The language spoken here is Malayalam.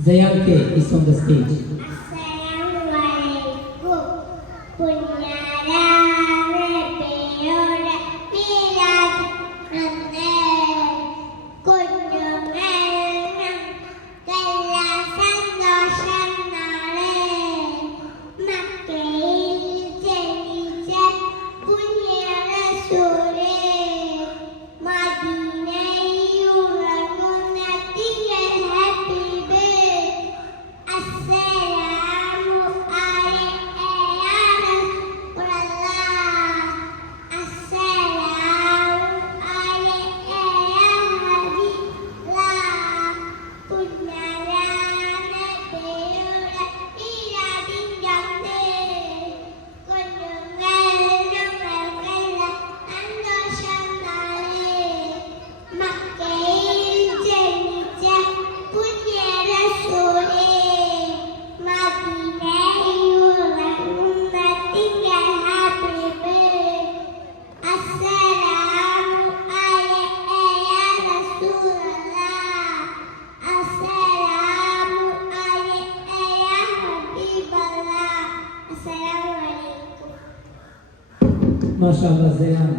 Zayan K is on the stage. Assalamualaikum. പുണ്യാരാമേ പേരുടെ മീലാദ് അന്ന് കുഞ്ഞുങ്ങൾക്കെല്ലാം സന്തോഷം നാളെ മക്കയിൽ ജനിച്ച പുണ്യ റസൂലേ മദീനയിൽ ഉറങ്ങുന്ന തിങ്കൾ ഹബീബേ അസ്സലാമു അലൈക യാ റസൂലല്ലാഹ് അസ്സലാമു അലൈക യാ ഹബീബല്ലാഹ് പുണ്യരാമേ പേരുടെ മീലാദിന്റെ കുഞ്ഞുങ്ങൾക്കെല്ലാം സന്തോഷം നാളെ മക്കയിൽ ജനിച്ച പുണ്യ റസൂലേ മദീനയിൽ ഉറങ്ങുന്ന തിങ്കൾ ഹബീബേ അസ്സലാമു അലൈക യാ റസൂലല്ലാഹ് അസ്സലാമു അലൈക യാ ഹബീബല്ലാഹ് അസ്സലാമു അലൈക്കും. MashaAllah, Zayan.